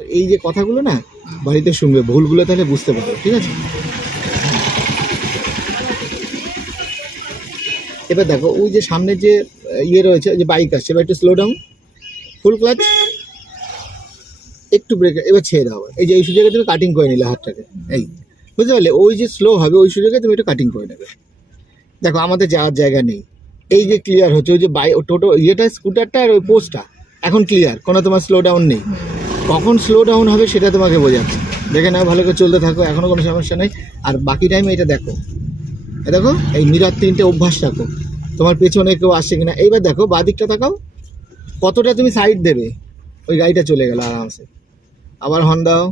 এই যে কথাগুলো না বাড়িতে শুনবে, ভুলগুলো তাহলে বুঝতে পারবে, ঠিক আছে? এবার দেখো ওই যে সামনে যে ইয়ে রয়েছে, যে বাইক আসছে, এবার একটু স্লো ডাউন, ফুল ক্লাচ, একটু ব্রেক, এবার ছেড়ে দাও। এই যে এই সুযোগে তুমি কাটিং করে নিলে হাতটাকে, এই বুঝতে পারলে? ওই যে স্লো হবে ওই সুযোগে তুমি একটু কাটিং করে নেবে। দেখো আমাদের যাওয়ার জায়গা নেই, এই যে ক্লিয়ার হচ্ছে, ওই যে টোটো ইয়েটা স্কুটারটা আর ওই পোস্টটা এখন ক্লিয়ার, কোনো তোমার স্লো ডাউন নেই। কখন স্লো ডাউন হবে সেটা তোমাকে বোঝাচ্ছে, দেখে নাও, ভালো করে চলতে থাকো, এখনও কোনো সমস্যা নেই। আর বাকি টাইমে এটা দেখো, দেখো এই মিরার তিনটে অভ্যাস রাখো, তোমার পেছনে কেউ আসছে কিনা। এইবার দেখো বাদিকটা তাকাও, কতটা তুমি সাইড দেবে, ওই গাড়িটা চলে গেল আরামসে। আবার হর্ন দাও,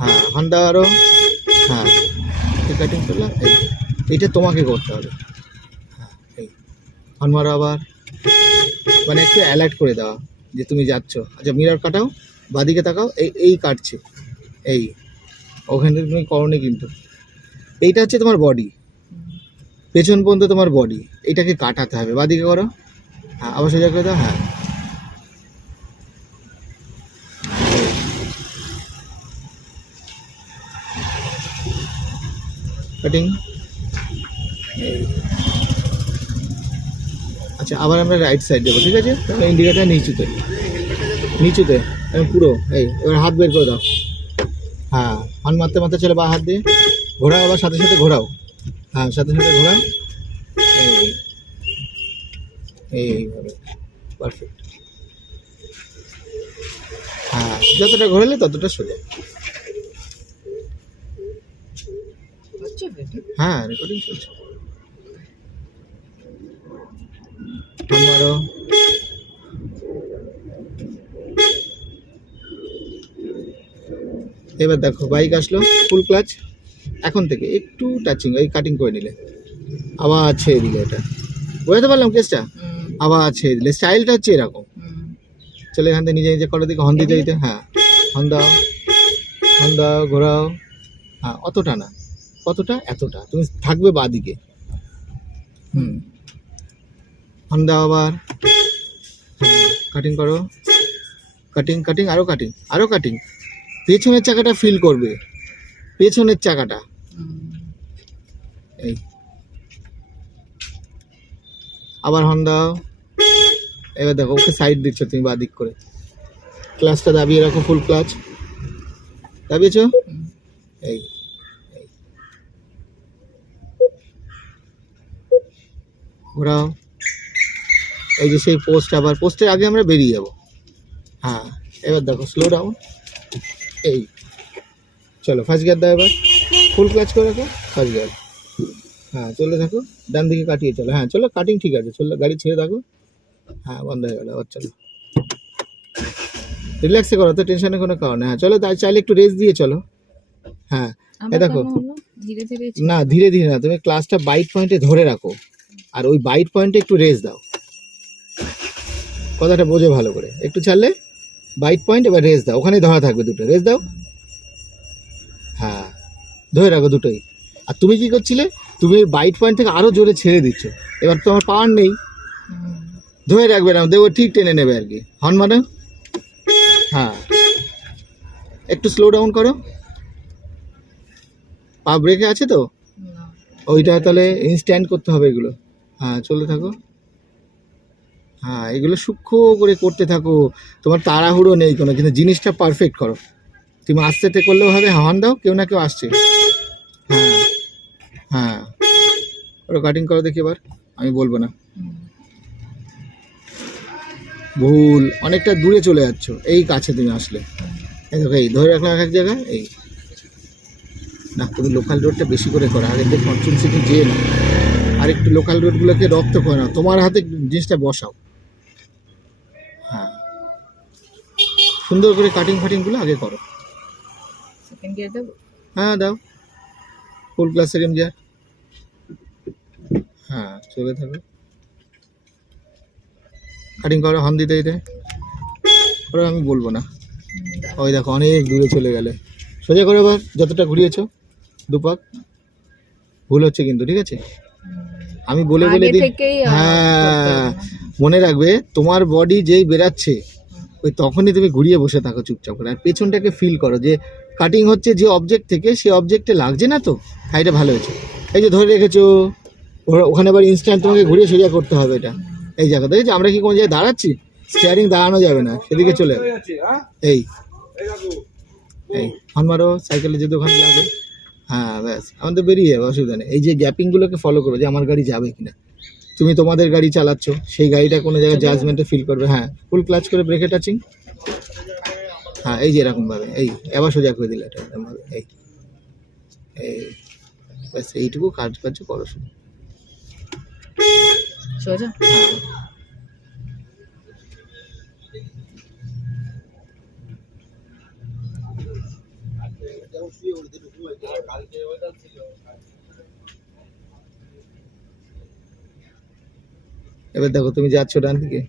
হ্যাঁ হর্ন দাও আরও, হ্যাঁ কাটিং করলাম। এইটা তোমাকে করতে হবে, হ্যাঁ এই হর্ন মারো আবার, মানে একটু অ্যালার্ট করে দেওয়া যে তুমি যাচ্ছ। আচ্ছা মিরার কাটাও, বাদিকে তাকাও, এই কাটছে, এই ওখানে তুমি করনি কিন্তু। এইটা হচ্ছে তোমার বডি, পেছন পর্যন্ত তোমার বডি, এইটাকে কাটাতে হবে। বাদিকে করো, হ্যাঁ আবার সোজা করে দাও, হ্যাঁ কাটিং। আচ্ছা আবার আমরা রাইট সাইড দেবো, ঠিক আছে? ইন্ডিকেটার নিচুতে, নিচুতে পুরো, এই এবার হাত বের করে দাও, হ্যাঁ হর্ন মারতে মারতে চলে, বা হাত দিয়ে ঘোরাও, আবার সাথে সাথে ঘোরাও, হ্যাঁ সাথে সাথে ঘোরাও, এই এইভাবে, পারফেক্ট। হ্যাঁ যতটা ঘোরালে ততটা সোজা। হ্যাঁ রেকর্ডিং চলছে, মারো। এবার দেখো বাইক আসলো, ফুল ক্লাচ, এখন থেকে একটু টাচিং, ওই কাটিং করে নিলে, আবার ছেড়ে দিলে। এটা বুঝতে পারলাম কেসটা? আবার ছেড়ে দিলে, স্টাইলটা হচ্ছে এরকম। চলে এখান থেকে নিজে নিজে করার দিকে হর্ন দিতে দিতে, হ্যাঁ হর্ন দাও, হর্ন দাও, ঘোরাও, হ্যাঁ অতটা না, কতটা, এতটা তুমি থাকবে বাদিকে, হর্ন দাও আবার, কাটিং করো, কাটিং কাটিং, আরও কাটিং, আরও কাটিং। পেছনের চাকাটা ফিল করবে, পেছনের চাকাটা, এই আবার হর্ন দাও। এবার দেখো ওকে সাইড দিচ্ছ তুমি বাদিক করে, ক্লাচটা দাবিয়ে রাখো, ফুল ক্লাচ দাবিয়েছ, এই ঘোরাও। এই যে সেই পোস্ট, আবার পোস্টের আগে আমরা বেরিয়ে যাব, হ্যাঁ এবার দেখো স্লো ডাউন, এই চলো ফার্স্ট গিয়ার দাও, এবার ফুল ক্লাচ করে রাখো, ফার্স্ট গিয়ার, হ্যাঁ চলে থাকো, ডান দিকে কাটিয়ে চলো, হ্যাঁ চলো কাটিং ঠিক আছে, চলো গাড়ি ছেড়ে থাকো, হ্যাঁ বন্ধ হয়ে গেল। আবার চলো, রিল্যাক্সে করো, তো টেনশনের কোনো কারণ নেই। হ্যাঁ চলো, তাই চাইলে একটু রেস্ট দিয়ে চলো, হ্যাঁ এ দেখো না, ধীরে ধীরে না, তুমি ক্লাসটা বাইট পয়েন্টে ধরে রাখো, আর ওই বাইট পয়েন্টে একটু রেস্ট দাও, কথাটা বোঝো ভালো করে। একটু ছাড়লে বাইট পয়েন্ট, এবার রেস্ট দাও, ওখানেই ধরা থাকবে, দুটো রেস্ট দাও, হ্যাঁ ধরে রাখো দুটোই। আর তুমি কি করছিলে, তুমি বাইট পয়েন্ট থেকে আরও জোরে ছেড়ে দিচ্ছ, এবার তোমার পাওয়ার নেই, ধরে রাখবে না, দেখো ঠিক টেনে নেবে আর কি। হর্ন মারো, হ্যাঁ একটু স্লো ডাউন করো, পা ব্রেকে আছে তো, ওইটা তাহলে ইনস্ট্যান্ট করতে হবে এগুলো, হ্যাঁ চলতে থাকো, হ্যাঁ এগুলো সূক্ষ্ম করে করতে থাকো, তোমার তাড়াহুড়ো নেই কোনো, কিন্তু জিনিসটা পারফেক্ট করো। তুমি আস্তে করলেও হবে, হর্ন দাও, কেউ না কেউ আসছে, হ্যাঁ হ্যাঁ ওরা কাটিং করো দেখি এবার, আমি বলবো না। ভুল, অনেকটা দূরে চলে যাচ্ছ, এই কাছে তুমি আসলে, এই দেখো এই ধরে রাখলাম এক জায়গায়, এই না তুমি লোকাল রোডটা বেশি করে করো, আগের দিন ফরচুন সিটি যেয়ে না, আর একটু লোকাল রোডগুলোকে রপ্ত করে নাও, তোমার হাতে জিনিসটা বসাও, হ্যাঁ সুন্দর করে কাটিং ফাটিংগুলো আগে করো। সেকেন্ড গিয়ার দাও, হ্যাঁ দাও, ফুল ক্লাস সেকেন্ড গিয়ার, হ্যাঁ চলে থাকো, কাটিং করো, হর্ন দিতে দিতে ওরা, আমি বলবো না। ওই দেখো অনেক দূরে চলে গেলে, সোজা করে এবার যতটা ঘুরিয়েছো দুপাক, ভুল হচ্ছে কিন্তু, ঠিক আছে? আমি বলে বলে দিই, হ্যাঁ মনে রাখবে, তোমার বডি যেই বেরাচ্ছে ওই তখনই তুমি ঘুরিয়ে বসে থাকো চুপচাপ করে, আর পেছনটাকে ফিল করো যে কাটিং হচ্ছে যে অবজেক্ট থেকে, সে অবজেক্টে লাগছে না তো, হ্যাঁ এটা ভালো হয়েছে। এই যে ধরে রেখেছো, ওখানে আবার ইনস্ট্যান্ট তোমাকে ঘুরিয়ে সোজা করতে হবে এটা। এই জায়গা দেখেছি আমরা কি কোনো জায়গায় দাঁড়াচ্ছি, স্টিয়ারিং দাঁড়ানো যাবে না, সেদিকে চলে যাবে। এই এই হর্ন মারো, সাইকেলে যদি ওখানে লাগে, হ্যাঁ ব্যাস আমাদের বেরিয়ে যাবে, অসুবিধা নেই। এই যে গ্যাপিংগুলোকে ফলো করো যে আমার গাড়ি যাবে কিনা, তুমি তোমাদের গাড়ি চালাচ্ছ, সেই গাড়িটা কোনো জায়গায় জাজমেন্টে ফিল করবে। হ্যাঁ ফুল ক্লাচ করে ব্রেকে টাচিং, হ্যাঁ এই যে এরকমভাবে, এই আবার সোজা করে দিলে এটা এরকমভাবে, এই এই ব্যাস এইটুকু কাজ করো শুধু। হ্যাঁ এবার দেখো তুমি যাচ্ছ ডান দিকে,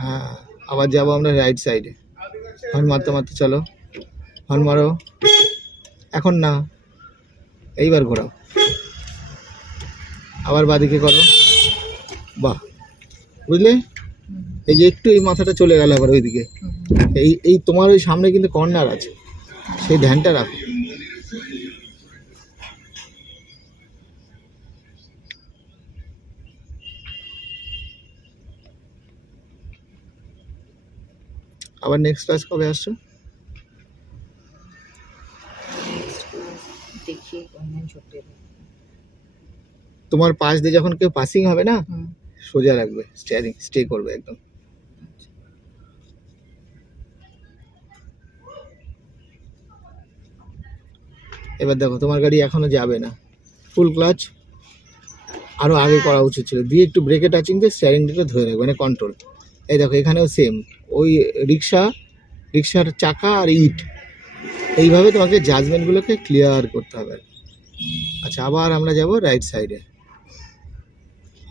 হ্যাঁ আবার যাবো আমরা রাইট সাইডে, হর্ন মারতে মারতে চলো, হর্ন মারো, এখন না, এইবার ঘোরাও, আবার বাদিকে করো, বাহ বুঝলে। এই যে একটু এই মাথাটা চলে গেল আবার ওইদিকে, এই তোমার ওই সামনে কিন্তু কর্নার আছে, সেই ধ্যানটা রাখো। আবার নেক্সট ক্লাস কবে আসছো? তোমার পাশ দিয়ে যখন কেউ পাসিং হবে না, সোজা রাখবে স্টিয়ারিং, স্টে করবে একদম। এবার দেখো তোমার গাড়ি এখনো যাবে না, ফুল ক্লাচ আরো আগে করা উচিত ছিল, দিয়ে একটু ব্রেকে টাচিং দিয়ে স্টিয়ারিং দিকে ধরে রাখবে, মানে কন্ট্রোল। এই দেখো এখানেও সেম, ওই রিক্সার চাকা আর ইট, এইভাবে তোমাকে জাজমেন্টগুলোকে ক্লিয়ার করতে হবে। আচ্ছা আবার আমরা যাব রাইট সাইডে,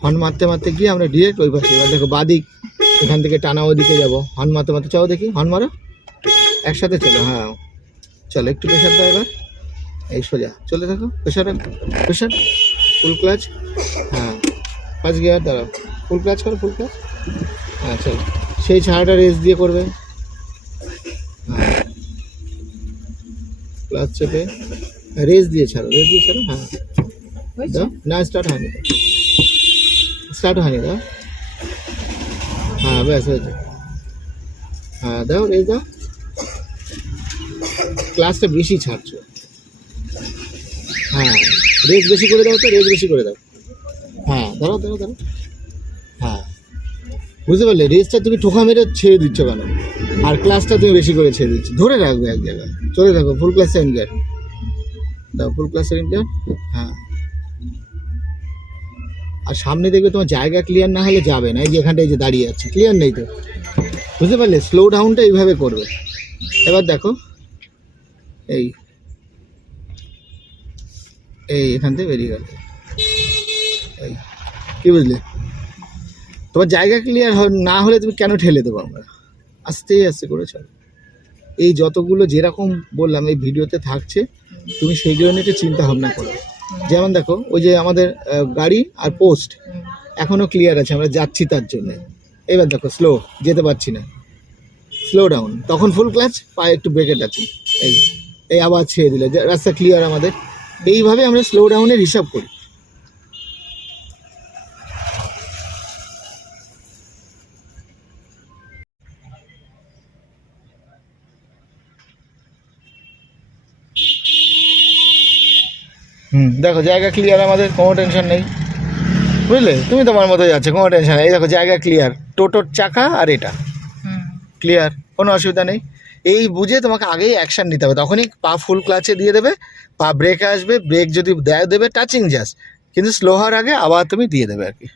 হর্ন মারতে মারতে গিয়ে আমরা ডিরেক্ট ওই পাশে, এবার দেখো বাদিক, এখান থেকে টানা ওদিকে যাবো, হর্ন মারতে মারতে চাও দেখি, হর্ন মারো, একসাথে চলো, হ্যাঁ চলো একটু প্রেশার দাও এবার, এই সোজা চলে থাকো, প্রেশার ফুল ক্লাচ, হ্যাঁ 5 গিয়ার দাঁড়াও, ফুল ক্লাচ করো, ফুল ক্লাচ, হ্যাঁ চলো, সেই ছাড়াটা রেস দিয়ে করবে, হ্যাঁ ক্লাচ চেপে রেস দিয়ে ছাড়ো, হ্যাঁ দাও না, স্টার্ট হয়নি দাও, হ্যাঁ ব্যাস হয়েছে, হ্যাঁ দাও রেস দাও, ক্লাসটা বেশি ছাড়ছো, হ্যাঁ রেস বেশি করে দাও, তো রেস বেশি করে দাও, হ্যাঁ দাঁড়াও, হ্যাঁ বুঝতে পারলে, রেসটা তুমি ঠোকা মেরে ছেড়ে দিচ্ছ কেন, আর ক্লাসটা তুমি বেশি করে ছেড়ে দিচ্ছ, ধরে রাখবে এক জায়গায়, চলে থাকো, ফুল ক্লাস সেকেন্ড গিয়ার দাও, ফুল ক্লাস সেকেন্ড গিয়ার, হ্যাঁ আর সামনে দেখবে তোমার জায়গা ক্লিয়ার না হলে যাবে না, এই যে এখানটা এই যে দাঁড়িয়ে আছে, ক্লিয়ার নেই তো, বুঝতে পারলে, স্লো ডাউনটা এইভাবে করবে। এবার দেখো এই এখান থেকে বেরিয়ে গেল, এই কি বুঝলে, তোমার জায়গা ক্লিয়ার না হলে তুমি কেন ঠেলে দেবো আমরা, আস্তে আস্তে করে চলো। এই যতগুলো যেরকম বললাম এই ভিডিওতে থাকছে, তুমি সেইগুলো নিয়ে একটু চিন্তা ভাবনা করো। যেমন দেখো ওই যে আমাদের গাড়ি আর পোস্ট এখনও ক্লিয়ার আছে, আমরা যাচ্ছি তার জন্য। এবার দেখো স্লো, যেতে পারছি না, স্লো ডাউন, তখন ফুল ক্লাচ, পায়ে একটু ব্রেকে টাচিং, এই আবার ছেড়ে দিলে, রাস্তা ক্লিয়ার আমাদের। এইভাবে আমরা স্লো ডাউনের হিসাব করি। দেখো জায়গা ক্লিয়ার আমাদের, কোনো টেনশন নেই, বুঝলে, তুমি তোমার মতো যাচ্ছে, কোনো টেনশন নেই। এই দেখো জায়গা ক্লিয়ার, টোটোর চাকা আর এটা ক্লিয়ার, কোনো অসুবিধা নেই। এই বুঝে তোমাকে আগেই অ্যাকশান নিতে হবে, তখনই পা ফুল ক্লাচে দিয়ে দেবে, পা ব্রেকে আসবে, ব্রেক যদি দেবে টাচিং জাস্ট, কিন্তু স্লো হওয়ার আগে আবার তুমি দিয়ে দেবে আর কি।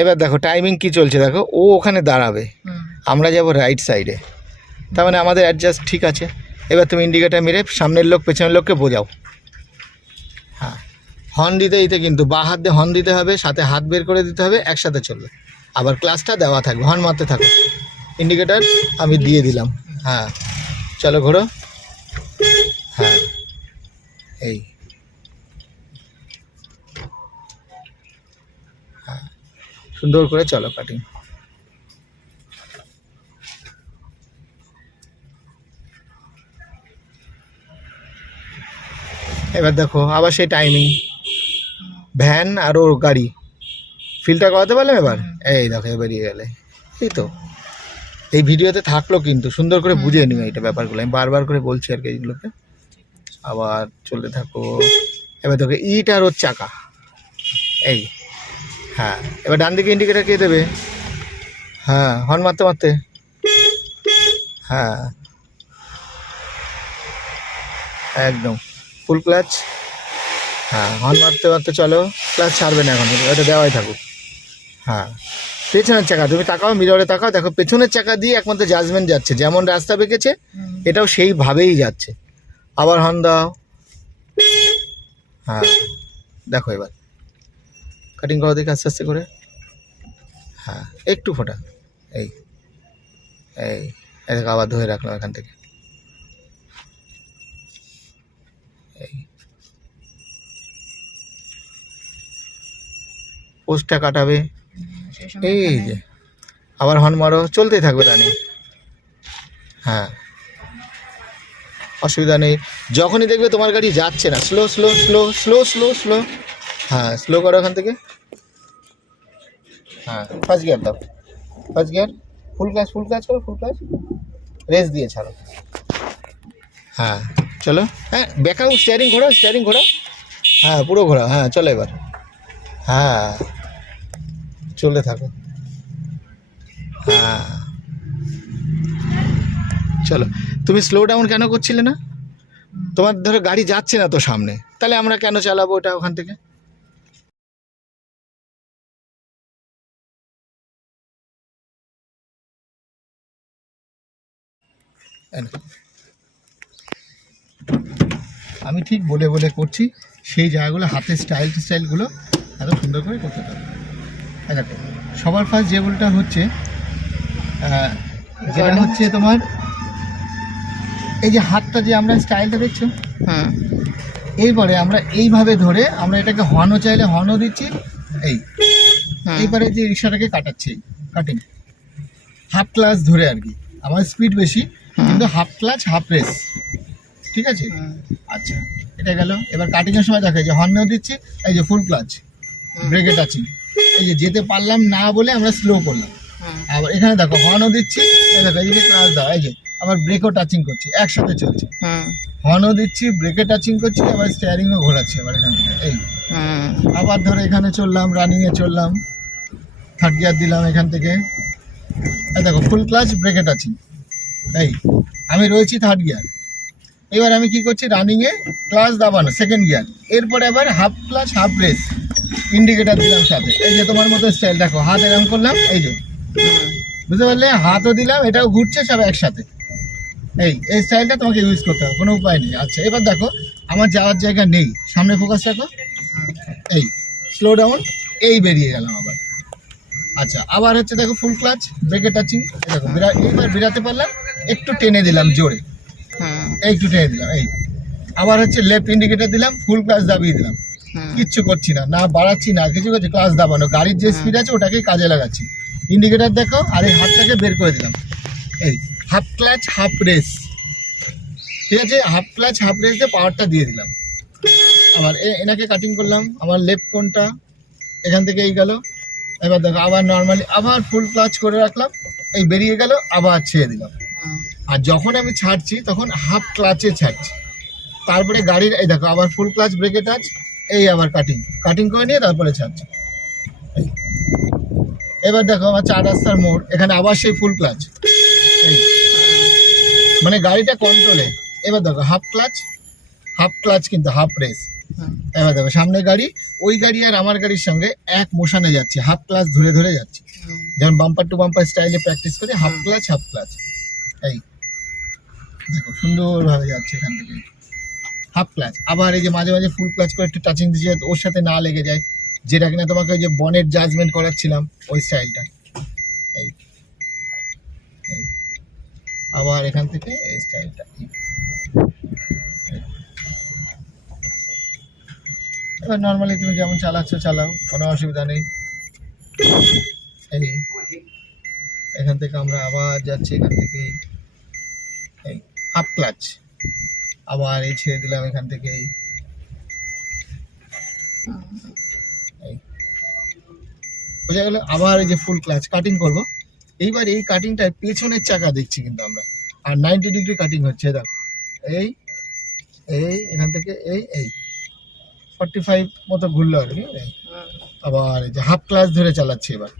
এবার দেখো টাইমিং কি চলছে, দেখো ও ওখানে দাঁড়াবে, আমরা যাব রাইট সাইডে, তার মানে আমাদের অ্যাডজাস্ট ঠিক আছে। এবার তুমি ইন্ডিকেটার মেরে সামনের লোক পেছনের লোককে বোঝাও, হ্যাঁ হর্ন দিতে কিন্তু বাঁ হাত দিয়ে হর্ন দিতে হবে, সাথে হাত বের করে দিতে হবে, একসাথে চলবে। আবার ক্লাসটা দেওয়া থাকবে, হর্ন মারতে থাকো, ইন্ডিকেটার আমি দিয়ে দিলাম, হ্যাঁ চলো ঘোরো, হ্যাঁ এই হ্যাঁ সুন্দর করে চলো কাটিং। এবার দেখো আবার সেই টাইমিং, ভ্যান আর ওর গাড়ি ফিল্টার করাতে পারলাম এবার। এই দেখো এবার বেরিয়ে গেলে, এই তো এই ভিডিওতে থাকলো, কিন্তু সুন্দর করে বুঝে নিও এটা ব্যাপারগুলো, আমি বারবার করে বলছি আর কি এইগুলোকে। আবার চলতে থাকো। এবার দেখো ইট আর ওর চাকা, এই হ্যাঁ এবার ডান দিকে ইন্ডিকেটার কে দেবে, হ্যাঁ হর্ন মারতে মারতে, হ্যাঁ একদম ফুল ক্লাচ, হ্যাঁ হর্ন মারতে মারতে চলো, ক্লাচ ছাড়বে না এখন, ওটা দেওয়াই থাকুক। হ্যাঁ পেছনের চাকা তুমি তাকাও, মিররে তাকাও, দেখো পেছনের চাকা দিয়ে একমাত্র জাজমেন্ট যাচ্ছে, যেমন রাস্তা বেঁকেছে এটাও সেইভাবেই যাচ্ছে। আবার হর্ন দাও, হ্যাঁ দেখো এবার কাটিং করো দেখে আস্তে আস্তে করে, হ্যাঁ একটু ফোটা, এই এই দেখো আবার ধরে রাখলাম এখান থেকে, এই পোস্টটা কাটাবে, এই যে আবার হর্ন মারো, চলতেই থাকবে রানি, হ্যাঁ অসুবিধা নেই। যখনই দেখবে তোমার গাড়ি যাচ্ছে না, slow slow slow slow slow slow, হ্যাঁ স্লো করো এখান থেকে, হ্যাঁ ফার্স্ট গিয়ার দাও, ফার্স্ট গিয়ার, ফুল ক্লাচ করো, ফুল ক্লাচ রেস দিয়ে ছাড়ো, হ্যাঁ চলো, হ্যাঁ ব্যাকআউট, স্টিয়ারিং ঘোরাও, হ্যাঁ পুরো ঘোরাও, হ্যাঁ চলো এবার, হ্যাঁ চলতে থাকো, হ্যাঁ চলো। তুমি স্লো ডাউন কেন করছিলে না? তোমার ধরো গাড়ি যাচ্ছে না তো সামনে, তাহলে আমরা কেন চালাবো ওটা ওখান থেকে? আমি ঠিক বলে বলে করছি, সেই জায়গাগুলো হাতের স্টাইলগুলো এত সুন্দর করে করতে পারবে। দেখো সবার ফার্স্ট যে ভুলটা হচ্ছে, যেটা হচ্ছে তোমার এই যে হাতটা, যে আমরা স্টাইলটা দেখছো, হ্যাঁ এইবারে আমরা এইভাবে ধরে আমরা এটাকে হর্নও চাইলে হর্নও দিচ্ছি, এইবারে যে রিক্সাটাকে কাটাচ্ছি, কাটিং হাফ ক্লাচ ধরে আর কি, আমার স্পিড বেশি কিন্তু হাফ ক্লাচ হাফ রেস, ঠিক আছে? আচ্ছা এটা গেল। এবার কাটিংয়ের সময় দেখো যে হর্নও দিচ্ছি, এই যে ফুল ক্লাচ, ব্রেকে টাচিং, এই যে যেতে পারলাম না বলে আমরা স্লো করলাম, আবার এখানে দেখো হর্নও দিচ্ছি, এই দেখো এই যে ক্লাচ দাও, এই যে আবার ব্রেকও টাচিং করছি, একসাথে চলছে, হর্নও দিচ্ছি, ব্রেকে টাচিং করছি, আবার স্টিয়ারিংও ঘোরাচ্ছি আবার এখান থেকে, এই আবার ধরো এখানে চললাম, রানিংয়ে চললাম, থার্ড গিয়ার দিলাম এখান থেকে, এই দেখো ফুল ক্লাচ ব্রেকে টাচিং, এই আমি রয়েছি থার্ড গিয়ার, এবার আমি কি করছি রানিংয়ে ক্লাচ দাবানো সেকেন্ড গিয়ার, এরপরে আবার half clutch half race, indicator দিলাম সাথে, এই যে তোমার মতো স্টাইল দেখো, হাত এরকম করলাম, এই যে বুঝতে পারলে, হাতও দিলাম, এটাও ঘুরছে সব একসাথে, এই স্টাইলটা তোমাকে ইউজ করতে হবে, কোনো উপায় নেই। আচ্ছা এবার দেখো আমার যাওয়ার জায়গা নেই, সামনে ফোকাস রাখো, এই স্লো ডাউন, এই বেরিয়ে গেলাম আবার। আচ্ছা আবার হচ্ছে দেখো ফুল ক্লাচ ব্রেকে টাচিং, দেখো এইবার বেরাতে পারলাম, একটু টেনে দিলাম জোরে, একটু টেনে দিলাম, এই আবার হচ্ছে লেফট ইন্ডিকেটার দিলাম, ফুল ক্লাচ দাবিয়ে দিলাম, কিচ্ছু করছি না, না বাড়াচ্ছি না কিছু করছি, ক্লাচ দাবানো, গাড়ির যে স্পিড আছে ওটাকেই কাজে লাগাচ্ছি, ইন্ডিকেটার দেখো, আর এই হাতটাকে বের করে দিলাম, এই হাফ ক্লাচ হাফ রেস, ঠিক আছে? হাফ ক্লাচ হাফ রেস দিয়ে পাওয়ারটা দিয়ে দিলাম, আবার এনাকে কাটিং করলাম, আমার লেফট কোনটা এখান থেকে এই গেল, এবার দেখো আবার নর্মালি আবার ফুল ক্লাচ করে রাখলাম, এই বেরিয়ে গেল, আবার ছেড়ে দিলাম, আর যখন আমি ছাড়ছি তখন হাফ ক্লাচে ছাড়ছি, তারপরে গাড়ির এই দেখো আবার ফুল ক্লাচ ব্রেকে টাচ, এই আবার কাটিং করে নিয়ে তারপরে ছাড়ছি, এবার দেখো আমার 4 রাস্তার মোড়, এখানে আবার সেই ফুল ক্লাচ, এই মানে গাড়িটা কন্ট্রোলে, এবার দেখো হাফ ক্লাচ কিন্তু হাফ রেস, এবার দেখো সামনে গাড়ি, ওই গাড়ি আর আমার গাড়ির সঙ্গে এক মোশনে যাচ্ছে, হাফ ক্লাচ ধরে ধরে যাচ্ছে, যেমন বাম্পার টু বাম্পার স্টাইলে প্র্যাকটিস করে হাফ ক্লাচ, এই দেখো সুন্দরভাবে যাচ্ছে এখান থেকে হাফ ক্লাচ, আবার এই যে মাঝে মাঝে ফুল ক্লাচ করে একটু টাচিং দিচ্ছে ওর সাথে না লেগে যায়, যেটা কিনা তোমাকে ওই যে বনেট জাজমেন্ট করাচ্ছিলাম ওই স্টাইলটা, এই আবার এখান থেকে এই স্টাইলটা, এবার নর্মালি তুমি যেমন চালাচ্ছ চালাও, কোনো অসুবিধা নেই, এই এখান থেকে আমরা আবার যাচ্ছি, এখান থেকে এই হাফ ক্লাচ, আবার এই ছেড়ে দিলাম এখান থেকে এই বোঝা গেল। আবার এই যে ফুল ক্লাচ কাটিং করব। এইবার এই কাটিংটায় পেছনের চাকা দেখছি কিন্তু আমরা, আর 90 ডিগ্রি কাটিং হচ্ছে, দেখো এই এই এখান থেকে এই এই 45 মতো ঘুরলো আর কি। আবার এই যে হাফ ক্লাচ ধরে চালাচ্ছি এবার।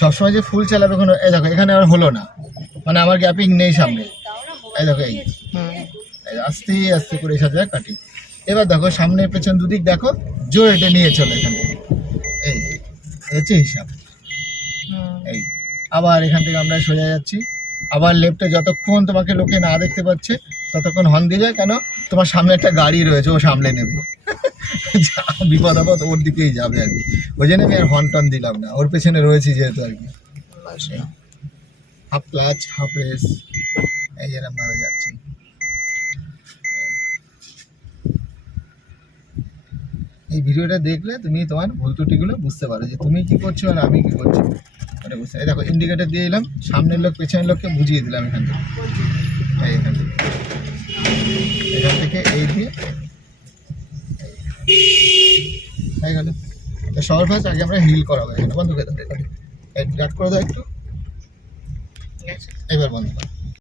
সবসময় যে ফুল চালাবে কোনো, এই দেখো এখানে আর হলো না, মানে আমার গ্যাপিং নেই সামনে। এই দেখো এই আস্তে আস্তে করে সাথে কাটিং। এবার দেখো সামনে পেছন দুদিক দেখো, জোর এটা নিয়ে চলো এখানে, এই হচ্ছে হিসাব। এই আবার এখান থেকে আমরা সোজা যাচ্ছি, আবার লেফটে যতক্ষণ তোমাকে লোকে না দেখতে পাচ্ছে ততক্ষণ হর্ন দিয়ে যায়, কেন তোমার সামনে একটা গাড়ি রয়েছে, ও সামলে নেবে। যা বিপদ আপদ ওর দিকেই যাবে আর কি, ওই জন্য আমি আর হর্ন টন দিলাম না, ওর পেছনে রয়েছি যেহেতু আর কি। হাফ ক্লাচ হাফ রেস, এই যেরকম ভাবে যাচ্ছি। এই ভিডিওটা দেখলে তুমি তোমার ভুল ত্রুটিগুলো বুঝতে পারো, যে তুমি কি করছো আর আমি কি করছি এটা বুঝতে। এই দেখো ইন্ডিকেটার দিয়ে দিলাম, সামনের লোক পেছনের লোককে বুঝিয়ে দিলাম এখান থেকে, এই এখান থেকে এই দিয়ে হয়ে গেল। তো সবার ফার্স্ট আগে আমরা হিল করাবো, এখানে বন্ধ করে দেবো, গার্ড করে দাও একটু, এবার বন্ধ করো।